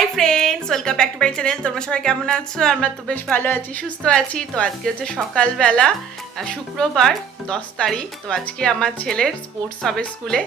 Hi friends welcome back to my channel তোমরা সবাই কেমন আছো? আমরা তো বেশ ভালো আছি, সুস্থ আছি। তো আজকে হচ্ছে সকালবেলা শুক্রবার, দশ তারিখ। তো আজকে আমার ছেলের স্পোর্টস হবে স্কুলে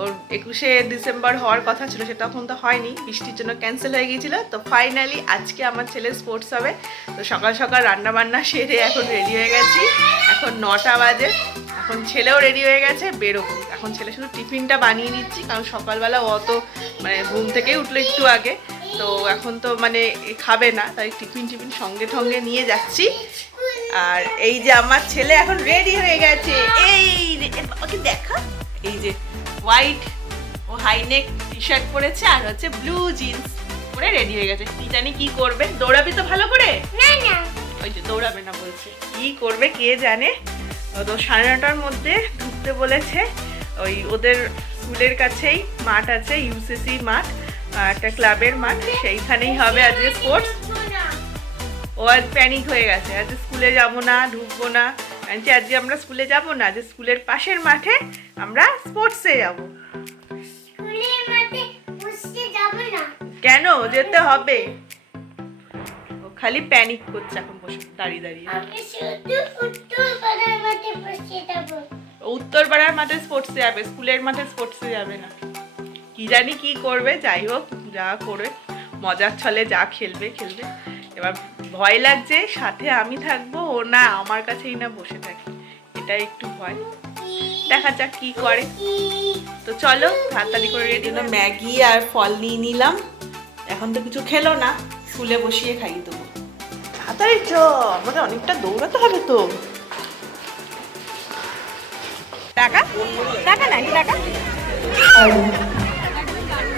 ওর একুশে ডিসেম্বর হওয়ার কথা ছিল, সেটা তখন তো হয়নি। বৃষ্টির জন্য ক্যান্সেল হয়ে গিয়েছিল। তো ফাইনালি আজকে আমার ছেলের স্পোর্টস হবে। তো সকাল সকাল রান্না বান্না সেরে এখন রেডি হয়ে গেছি। এখন নটা বাজে। এখন ছেলেও রেডি হয়ে গেছে, বেরোবো। এখন ছেলে শুধু টিফিনটা বানিয়ে নিচ্ছি, কারণ সকালবেলা অত মানে ঘুম থেকেই উঠল একটু আগে। তো এখন তো মানে খাবে না তাই টিফিন টিফিন সঙ্গে সঙ্গে নিয়ে যাচ্ছি। আর এই যে আমার ছেলে এখন রেডি হয়ে গেছে। এই ওকে দেখা। এই যে হোয়াইট ও হাইনেক টি শার্ট পরেছে আর হচ্ছে ব্লু জিন্স পরে রেডি হয়ে গেছে। কি জানি কি করবে? দৌড়াবি তো ভালো করে? না না। ওই যে দৌড়াবে না বলছে। কি করবে কে জানে? তো সাড়ে নটার মধ্যে ঢুকতে বলেছে। ওই ওদের স্কুলের কাছেই মাঠ আছে ইউসিসি মাঠ। একটা ক্লাবের মাঠ সেইখানেই হবে আজকে স্পোর্টস ও আজ প্যানিক হয়ে গেছে। আজ স্কুলে যাব না ঢুকবো না। বলছি আজকে আমরা স্কুলে যাব না যে স্কুলের পাশের মাঠে আমরা স্পোর্টসে যাব। কেন? যেতে হবে। ও খালি প্যানিক করছে এখন বসে দাঁড়িয়ে দাঁড়িয়ে। উত্তরপাড়ার মাঠে স্পোর্টসে যাবে। স্কুলের মাঠে স্পোর্টসে যাবে না। কি জানি কি করবে যাই হোক যা করবে মজার ছলে যা খেলবে খেলবে। এবার ভয় লাগছে সাথে আমি থাকব ও না আমার কাছেই না বসে থাকে। এটা একটু ভয়। দেখা যাক কি করে। তো চলো তাড়াতাড়ি করে রেডি না ম্যাগি আর ফল নিয়ে নিলাম। এখন তো কিছু খেলো না স্কুলে বসিয়ে খাইয়ে দেবো। তাড়াতাড়ি চ আমাদের অনেকটা দৌড়াতে হবে তো। টাকা টাকা নাই টাকা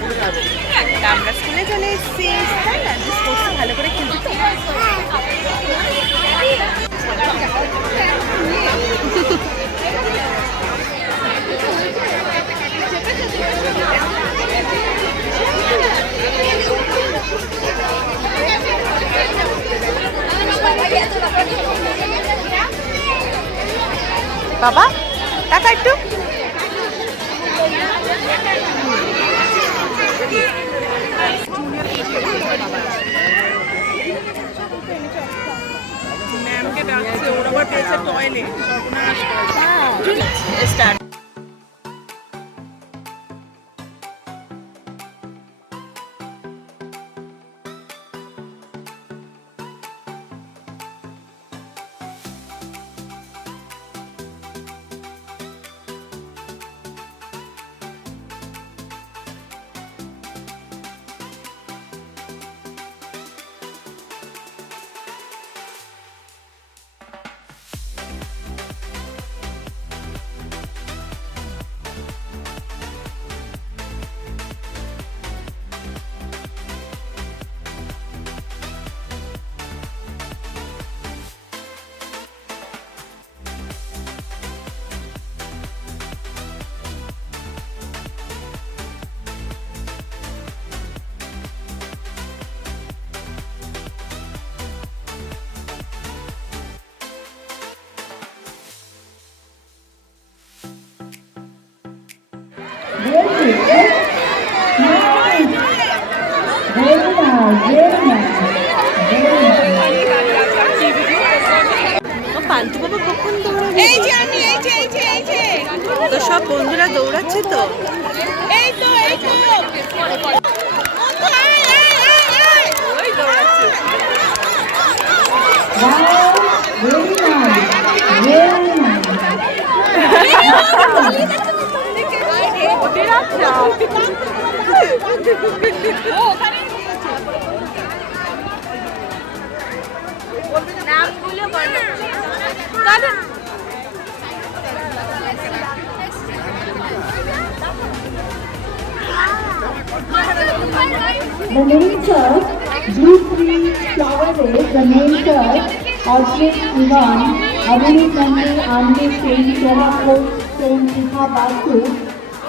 আমরা স্কুলে চলে এসেছি। তাই না? স্পোর্টস ভালো করে খেলতে ম্যামকে ডাকছে? ওর আবার পেয়েছে টয়লেট স্টার্ট তো সব বন্ধুরা দৌড়াচ্ছে তো এই তো এই তো ওই দৌড়াচ্ছে Wow. The main church, G3 Flower is the main church, Osman Ivan, Abuni Nandi, Andy Singh, Sohakot Singh, Sikha Basu,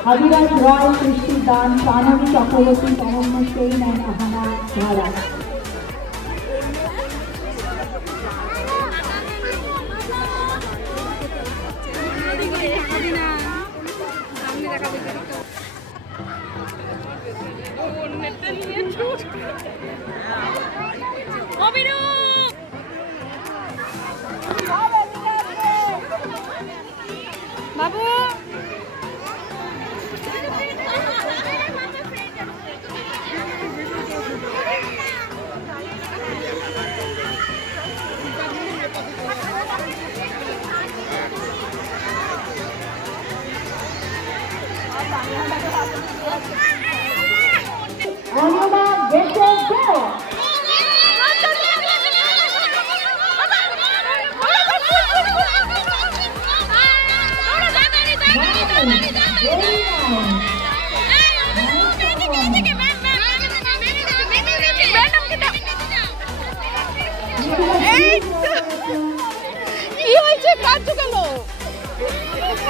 Abhiraj Roy, Krishti Dan, Shanavi Chakravarti, Tamanna Singh, and Ahana Dhara. Babu your get set, go!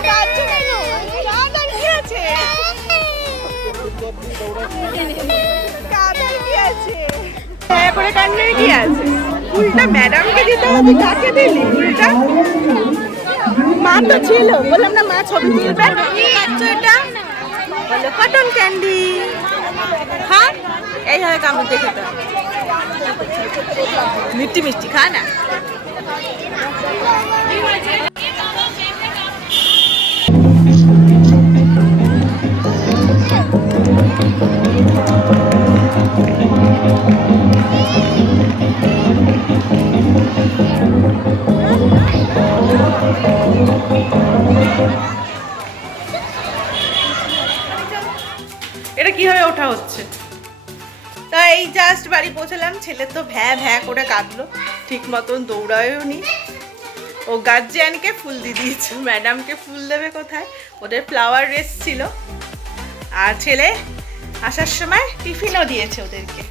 কাঁদছো তো ছিল বললাম না মা ছবি তুলবে খাচ্ছ এটা বলো কটন ক্যান্ডি এইভাবে কামড় দেখে তো মিষ্টি মিষ্টি, খা না। হচ্ছে। তা এই জাস্ট বাড়ি পৌঁছালাম, ছেলে তো ভ্যা ভ্যা করে কাঁদলো। ঠিক মতন দৌড়ায়ও নি। ও গার্জিয়ানকে ফুল দিয়ে দিয়েছে ম্যাডামকে ফুল দেবে কোথায়? ওদের ফ্লাওয়ার রেস ছিল। আর ছেলে আসার সময় টিফিনও দিয়েছে ওদেরকে।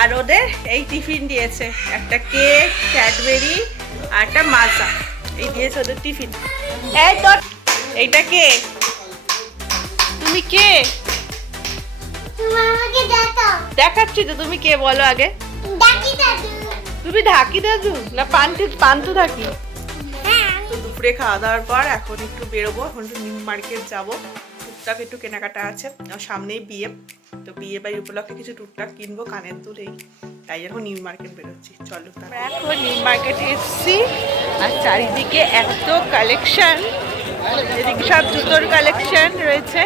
আর ওদের এই টিফিন দিয়েছে, একটা কেক, ক্যাডবেরি আর একটা মাজা এই দিয়েছে ওদের টিফিন। এই তোর এইটা কে? তুমি কে? দেখাচ্ছি তো তুমি কে বলো আগে? তুমি ঢাকি দাদু? না পান্তু পান্তু থাকি হ্যাঁ দুপুরে খাওয়া দাওয়ার পর এখন একটু বেরোবো এখন একটু নিউ মার্কেট যাব। টুকটাক একটু কেনাকাটা আছে আর সামনেই বিয়ে। তো বিয়ে বাড়ি উপলক্ষে কিছু টুকটাক কিনবো কানের দুল এই। তাই এখন নিউ মার্কেট বেরোচ্ছি চলো এখন নিউ মার্কেটে এসছি আর চারিদিকে এত কালেকশন এদিকে সব জুতোর কালেকশন রয়েছে।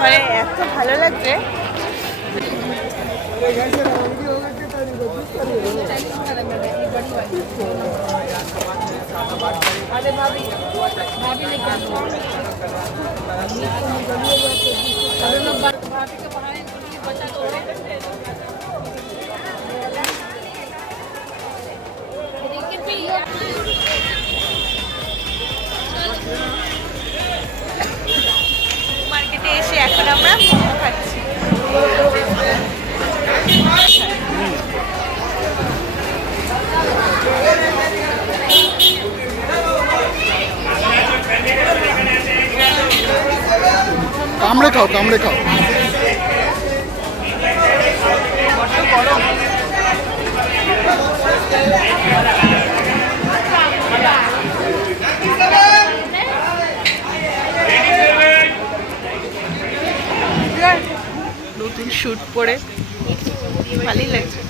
মানে এত ভালো লাগছে। এসে এখন আমরা মোমো খাচ্ছি। কামড়ে খাও কামড়ে খাও। নতুন শ্যুট পরে ভালোই লাগছে।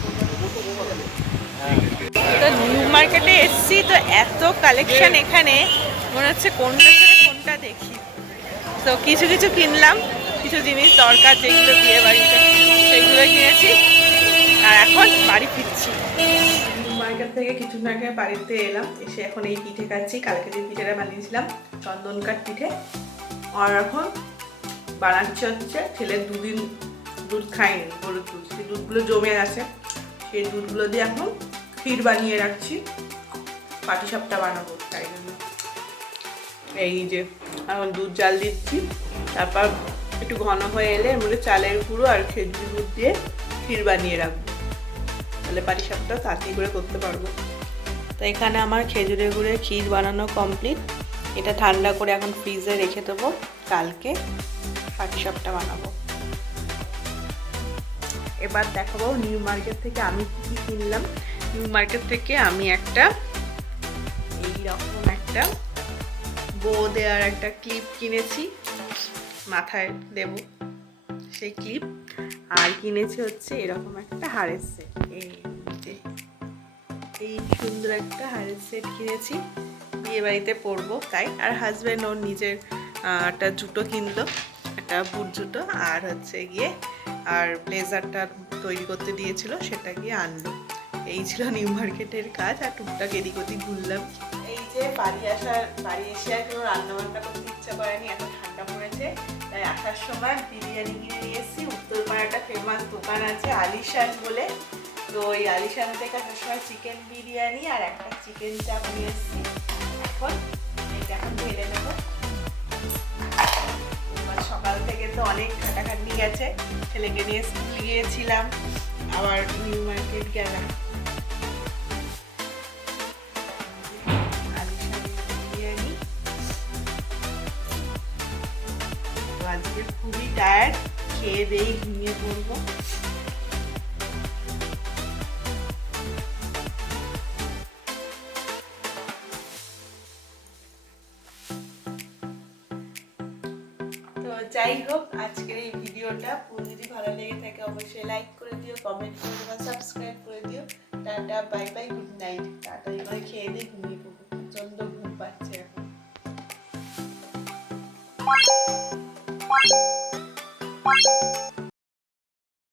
তো নিউ মার্কেটে এসছি, তো এত কালেকশন এখানে। মনে হচ্ছে কোনটা কোনটা দেখি। তো কিছু কিছু কিনলাম, কিছু জিনিস দরকার যেগুলো বিয়ে বাড়িতে সেগুলো কিনেছি। আর এখন বাড়ি ফিরছি। মার্কেট থেকে কিছুদিন আগে বাড়িতে এলাম, এসে এখন এই পিঠে খাচ্ছি। কালকে যে পিঠেটা বানিয়েছিলাম চন্দন কাঠ পিঠে। আর এখন বানাচ্ছে হচ্ছে ছেলে দুদিন দুধ খায়নি গরুর দুধ। সেই দুধগুলো জমে আছে সেই দুধগুলো দিয়ে এখন ক্ষীর বানিয়ে রাখছি। পাটিসাপটা বানাবো, তাই জন্য। এই যে, এখন দুধ জাল দিচ্ছি। তারপর একটু ঘন হয়ে এলে এর চালের গুঁড়ো আর খেজুর দুধ দিয়ে ক্ষীর বানিয়ে রাখব। তাহলে পাটিসাপটা তাড়াতাড়ি করে করতে পারব। তো এখানে আমার খেজুরের গুঁড়ে ক্ষীর বানানো কমপ্লিট এটা ঠান্ডা করে এখন ফ্রিজে রেখে দেবো। কালকে পাটিসাপটা বানাবো। এবার দেখাবো নিউ মার্কেট থেকে আমি কি কি কিনলাম। নিউ মার্কেট থেকে আমি একটা, এইরকম একটা বো দেওয়ার একটা ক্লিপ কিনেছি। মাথায় দেব সেই ক্লিপ। আর কিনেছি হচ্ছে এরকম একটা হারের সেট এই এই সুন্দর একটা হারের সেট কিনেছি। বিয়ে বাড়িতে পরবো তাই। আর হাজব্যান্ড ওর নিজের একটা জুতো কিনলো, একটা বুট জুতো। আর হচ্ছে গিয়ে আর ব্লেজারটা তৈরি করতে দিয়েছিল, সেটা গিয়ে আনলো। এই ছিল নিউ মার্কেটের কাজ, আর টুকটাক এদিক ওদিক ঘুরলাম। এই যে বাড়ি আসার, বাড়ি এসে আর কোনো রান্না বান্না করতে ইচ্ছা করেনি, এত ঠান্ডা পড়েছে। তাই আসার সময় বিরিয়ানি কিনে নিয়ে এসেছি। উত্তরপাড়া একটা ফেমাস দোকান আছে, আলিশান বলে। তো ওই আলিশান থেকে আসার সময় চিকেন বিরিয়ানি আর একটা চিকেন চাপ নিয়ে এসেছি। এখন এটা এখন ঢেলে নেব। সকাল থেকে তো অনেক খাটাখাটনি গেছে। ছেলেকে নিয়ে স্কুল গিয়েছিলাম, আবার নিউ মার্কেট গেলাম। আজকে খুবই টায়ার্ড খেয়ে দেই ঘুমিয়ে পড়ব। তো যাই হোক, আজকের এই ভিডিওটা। পুরো যদি ভালো লেগে থাকে, অবশ্যই লাইক করে দিও কমেন্ট করে দিও সাবস্ক্রাইব করে দিও। Tata bye bye good night tata, এবারে খেয়ে দিয়ে ঘুমিয়ে পড়ব। প্রচণ্ড ঘুম পাচ্ছে এখন।